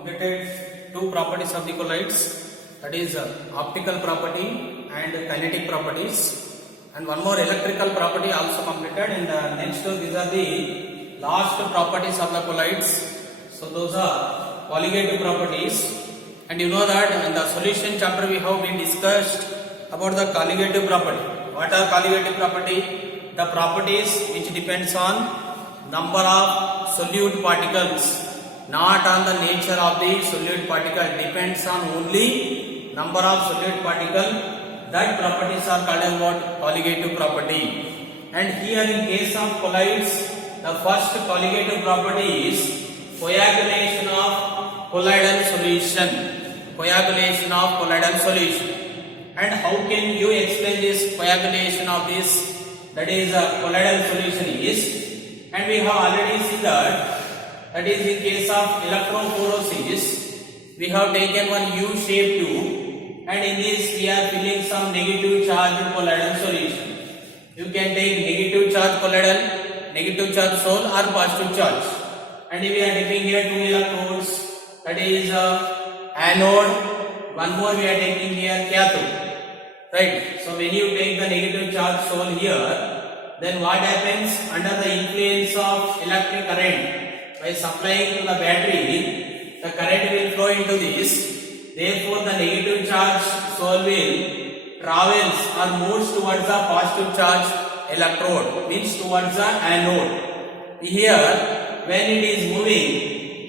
completed two properties of the colloids, that is optical property and kinetic properties, and one more electrical property also completed. And next these are the last properties of the colloids. So those are colligative properties, and you know that in the solution chapter we have been discussed about the colligative property. What are colligative property? The properties which depends on number of solute particles, not on the nature of the solute particle, depends on only number of solute particle. That properties are called as what? Colligative property. And here in case of colloids, the first colligative property is coagulation of colloidal solution. Coagulation of colloidal solution. And how can you explain this coagulation of this, that is colloidal solution is? And we have already seen that is in case of electrophoresis, we have taken one U-shaped tube, and in this we are filling some negative charge colloidal solution. You can take negative charge colloidal, negative charge sol, or positive charge. And we are taking here two electrodes, that is anode, one more we are taking here cathode. Right? So when you take the negative charge sol here, then what happens? Under the influence of electric current, by supplying to the battery, the current will flow into this. Therefore, the negative charge sol will travels or moves towards the positive charge electrode, means towards the anode. Here, when it is moving,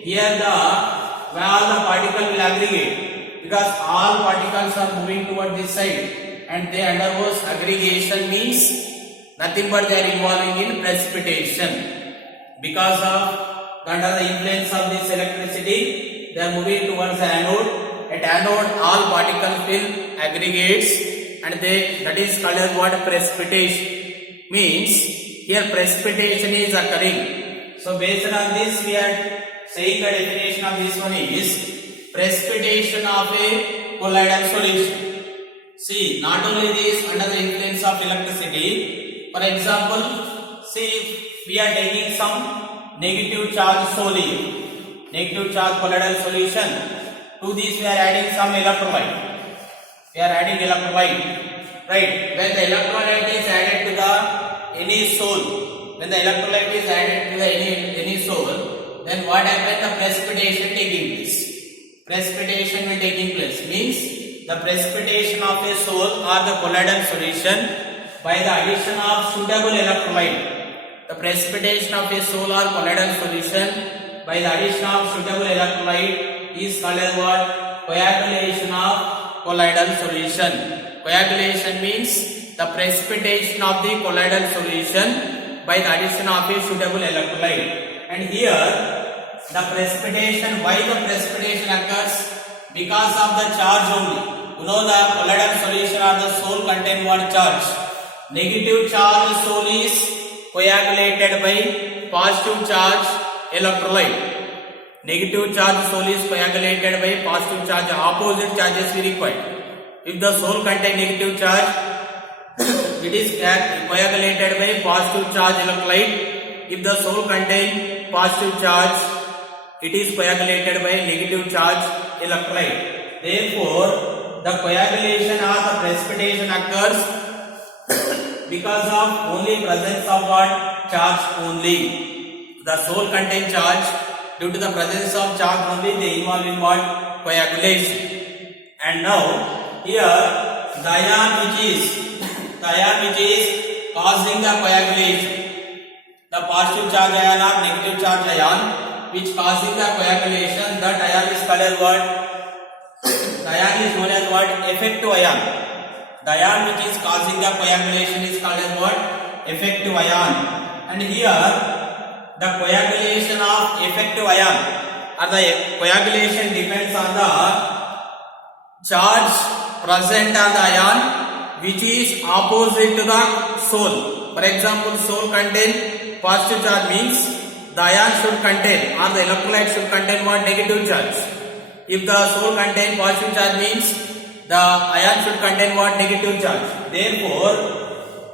here all the particles will aggregate, because all particles are moving toward this side, and they undergoes aggregation, means nothing but they are involving in precipitation. Because of under the influence of this electricity, they are moving towards the anode. At anode, all particles will aggregates, and that is called as what? Precipitation. Means here precipitation is occurring. So based on this, we are saying the definition of this one is precipitation of a colloidal solution. See, not only this, under the influence of electricity, for example, see, we are taking some negative charge solely, negative charge colloidal solution. To this we are adding some electrolyte. We are adding electrolyte, right? When the electrolyte is added to the any sol, when the electrolyte is added to the any sol, then what happens? The precipitation taking place. Precipitation will taking place, means the precipitation of a sol or the colloidal solution by the addition of suitable electrolyte. The precipitation of a sol or colloidal solution by the addition of suitable electrolyte is called as what? Coagulation of colloidal solution. Coagulation means the precipitation of the colloidal solution by the addition of a suitable electrolyte. And here the precipitation, why the precipitation occurs? Because of the charge only. You know the colloidal solution or the sol contain what charge? Negative charge sol is coagulated by positive charge electrolyte. Negative charge sol is coagulated by positive charge. Opposite charges we require. If the sol contain negative charge, it is coagulated by positive charge electrolyte. If the sol contain positive charge, it is coagulated by negative charge electrolyte. Therefore, the coagulation or the precipitation occurs because of only presence of what? Charge only. The sol contain charge. Due to the presence of charge only, they involve in what? Coagulation. And now here the ion which is causing the coagulation, the positive charge ion or negative charge ion which causing the coagulation, that ion is called as what? The ion is known as what? Effective ion. The ion which is causing the coagulation is called as what? Effective ion. And here the coagulation of effective ion or the coagulation depends on the charge present on the ion which is opposite to the sol. For example, sol contain positive charge, means the ion should contain or the electrolyte should contain what? Negative charge. If the sol contain positive charge, means the ion should contain what? Negative charge. Therefore,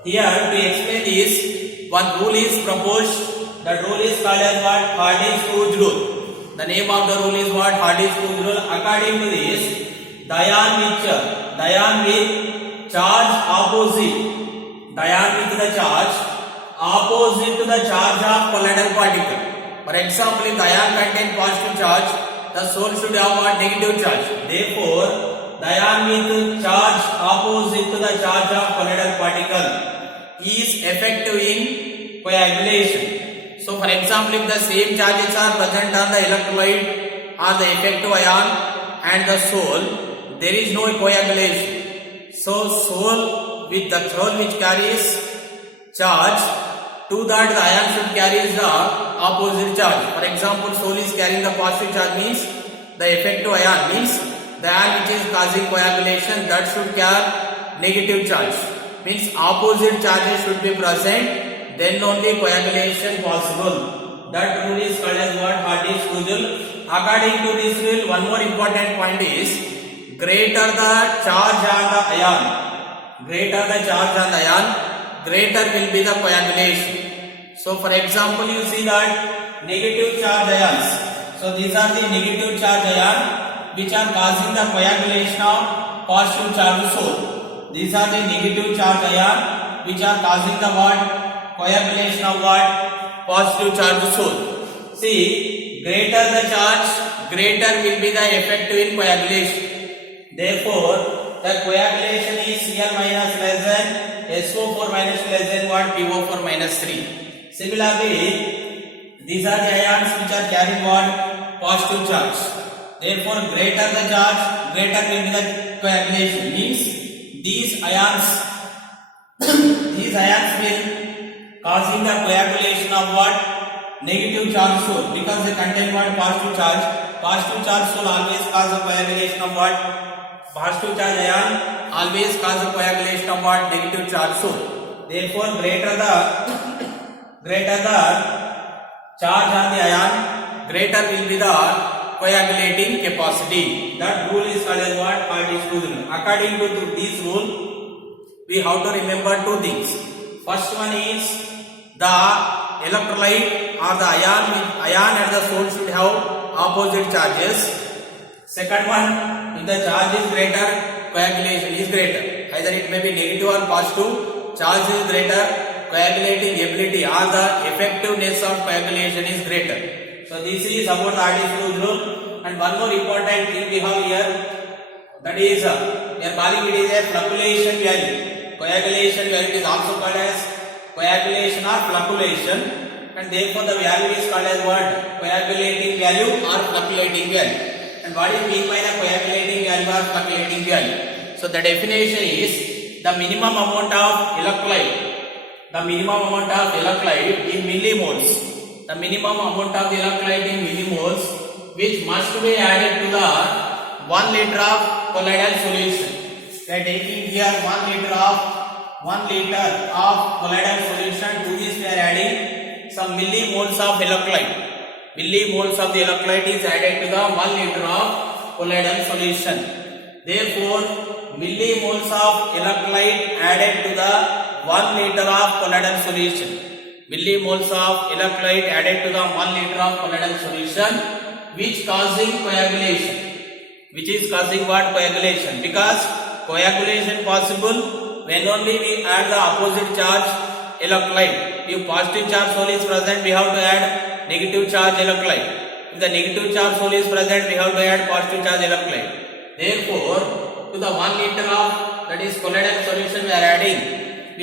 here to explain this, one rule is proposed. That rule is called as what? Harding's Rules rule. The name of the rule is what? Hardy's rule. According to this, the ion with charge opposite, the ion with the charge opposite to the charge of colloidal particle. For example, if the ion contains positive charge, the soul should have what? Negative charge. Therefore, the ion with charge opposite to the charge of colloidal particle is effective in coagulation. So, for example, if the same charges are present on the electrolyte or the effective ion and the soul, there is no coagulation. So, soul which carries charge, to that the ion should carry the opposite charge. For example, soul is carrying the positive charge, means the effective ion, means the ion which is causing coagulation, that should carry negative charge. Means opposite charges should be present, then only coagulation possible. That rule is called as what? Hardy's rule. According to this rule, one more important point is, greater the charge on the ion, greater will be the coagulation. So, for example, you see that negative charge ions. So, these are the negative charge ions which are causing the coagulation of positive charge soul. These are the negative charge ions which are causing the what? Coagulation of what? Positive charge soul. See, greater the charge, greater will be the effective in coagulation. Therefore, the coagulation is Cl minus less than SO4 minus less than what? PO4 minus 3. Similarly, these are the ions which are carrying what? Positive charge. Therefore, greater the charge, greater will be the coagulation. Means these ions will causing the coagulation of what? Negative charge soul, because they contain what? Positive charge. Positive charge soul always cause the coagulation of what? Positive charge ion always cause the coagulation of what? Negative charge soul. Therefore, greater the charge on the ion, greater will be the coagulating capacity. That rule is called as what? Hardy's rule. According to this rule, we have to remember two things. First one is, the electrolyte or the ion and the soul should have opposite charges. Second one, if the charge is greater, coagulation is greater. Either it may be negative or positive, charge is greater, coagulating ability or the effectiveness of coagulation is greater. So this is about the Hardy's rule. And one more important thing we have here, that is, we are calling it as a flocculation value. Coagulation value is also called as coagulation or flocculation, and therefore the value is called as what? Coagulating value or flocculating value. And what is meant by the coagulating value or flocculating value? So the definition is the minimum amount of electrolyte, in millimoles, the minimum amount of the electrolyte in millimoles which must be added to the 1 liter of colloidal solution. We are taking here 1 liter of colloidal solution. To this we are adding some millimoles of electrolyte. Millimoles of the electrolyte is added to the 1 liter of colloidal solution. Therefore, millimoles of electrolyte added to the 1 liter of colloidal solution. Millimoles of electrolyte added to the 1 liter of colloidal solution, which causing coagulation. Which is causing what? Coagulation. Because coagulation possible when only we add the opposite charge electrolyte. If positive charge soul is present, we have to add negative charge electrolyte. If the negative charge soul is present, we have to add positive charge electrolyte. Therefore, to the 1 liter of that is colloidal solution we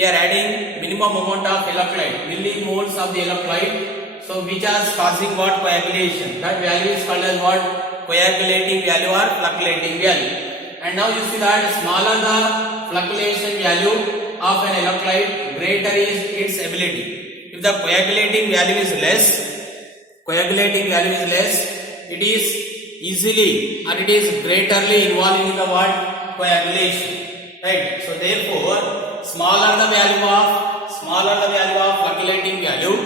are adding minimum amount of electrolyte, millimoles of the electrolyte. So which is causing what? Coagulation. That value is called as what? Coagulating value or flocculating value. And now you see that smaller the flocculation value of an electrolyte, greater is its ability. If the coagulating value is less, it is easily or it is greaterly involved in the what? Coagulation. Right. So therefore, smaller the value of flocculating value,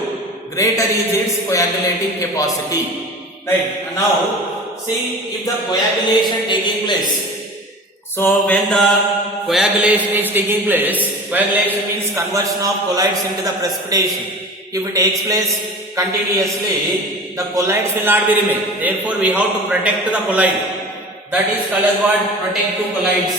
greater is its coagulating capacity. Right. And now see, if the coagulation taking place, So when the coagulation is taking place, coagulation means conversion of colloids into the precipitation. If it takes place continuously, the colloids will not be remain. Therefore, we have to protect the colloid. That is called as what? Protective colloids.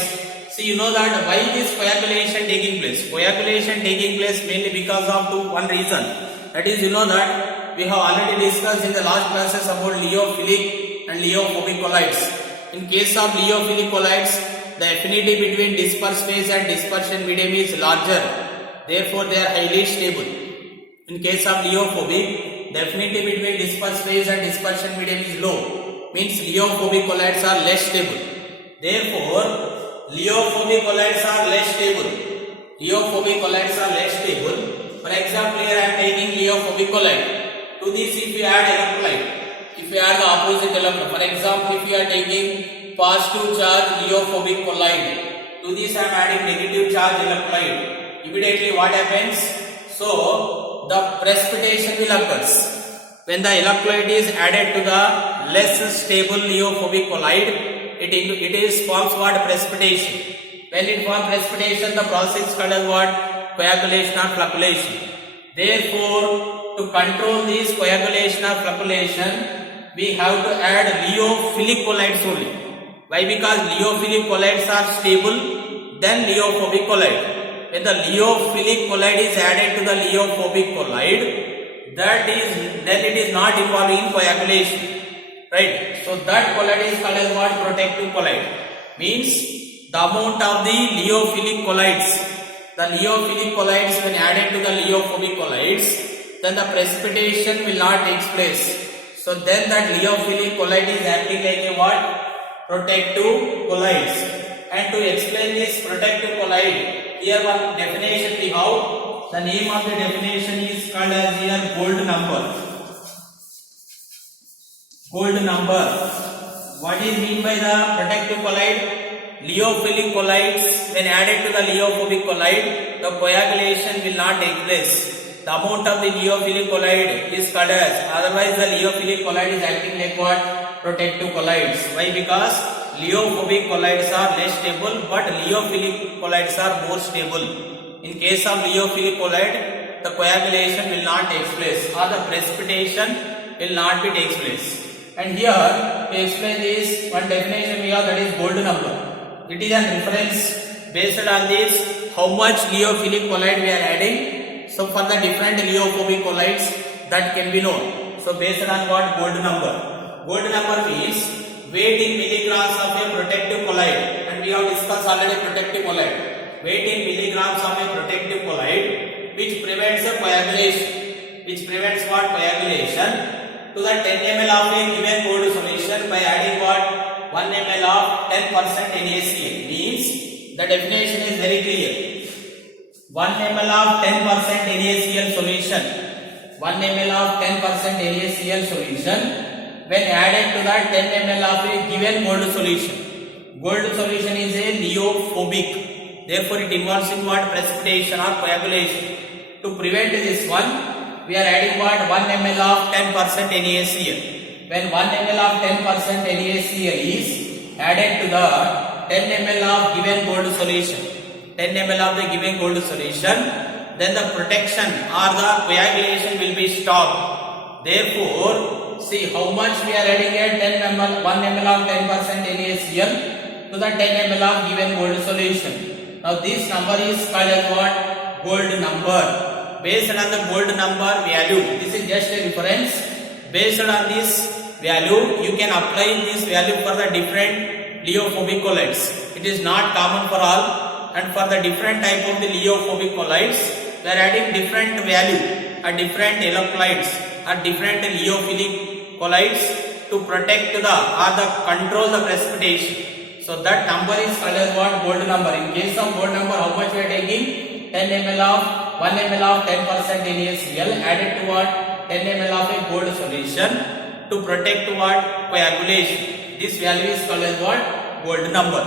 See, you know that why this coagulation taking place? Coagulation taking place mainly because of one reason. That is, you know that we have already discussed in the last classes about lyophilic and lyophilic colloids. In case of lyophilic colloids, the affinity between disperse phase and dispersion medium is larger. Therefore, they are highly stable. In case of lyophilic, the affinity between disperse phase and dispersion medium is low. Means lyophilic colloids are less stable. Therefore, lyophilic colloids are less stable. Lyophilic colloids are less stable. For example, here I am taking lyophilic colloid. To this, if you add electrolyte, if you add the opposite electrolyte, for example, if you are taking positive charge lyophilic colloid, to this I am adding negative charge electrolyte. Immediately, what happens? So, the precipitation will occur. When the electrolyte is added to the less stable lyophilic colloid, it is forms what? Precipitation. When it forms precipitation, the process is called as what? Coagulation or flocculation. Therefore, to control this coagulation or flocculation, we have to add lyophilic colloids only. Why? Because lyophilic colloids are stable than lyophilic colloid. When the lyophilic colloid is added to the lyophilic colloid, then it is not involved in coagulation. Right? So that colloid is called as what? Protective colloid. Means the amount of the lyophilic colloids. The lyophilic colloids when added to the lyophilic colloids, then the precipitation will not take place. So then that lyophilic colloid is acting like a what? Protective colloids. And to explain this protective colloid, here one definition we have. The name of the definition is called as here gold number. Gold number. What is mean by the protective colloid? Lyophilic colloids, when added to the lyophilic colloid, the coagulation will not take place. The amount of the lyophilic colloid is called as, otherwise the lyophilic colloid is acting like what? Protective colloids. Why? Because lyophilic colloids are less stable, but lyophilic colloids are more stable. In case of lyophilic colloid, the coagulation will not take place, or the precipitation will not be takes place. And here, to explain this, one definition we have, that is gold number. It is a reference based on this how much lyophilic colloid we are adding. So for the different lyophilic colloids that can be known. So based on what? Gold number. Gold number means weight in milligrams of a protective colloid. And we have discussed already protective colloid. Weight in milligrams of a protective colloid which prevents a coagulation. Which prevents what? Coagulation to the 10 ml of a given gold solution by adding what? 1 ml of 10% NaCl. Means the definition is very clear. 1 ml of 10% NaCl solution. 1 ml of 10% NaCl solution when added to that 10 ml of a given gold solution. Gold solution is a lyophilic. Therefore, it involves in what? Precipitation or coagulation. To prevent this one, we are adding what? 1 ml of 10% NaCl. When 1 ml of 10% NaCl is added to the 10 ml of given gold solution, 10 ml of the given gold solution, then the protection or the coagulation will be stopped. Therefore, see how much we are adding here, 10 ml, 1 ml of 10% NaCl to the 10 ml of given gold solution. Now this number is called as what? Gold number. Based on the gold number value, this is just a reference. Based on this value, you can apply this value for the different lyophilic colloids. It is not common for all, and for the different type of the lyophilic colloids, we are adding different value or different electrolytes or different lyophilic colloids to protect the or the control the precipitation. So that number is called as what? Gold number. In case of gold number, how much we are taking? 10 ml of 1 ml of 10% NaCl added to what? 10 ml of a gold solution to protect what? Coagulation. This value is called as what? Gold number.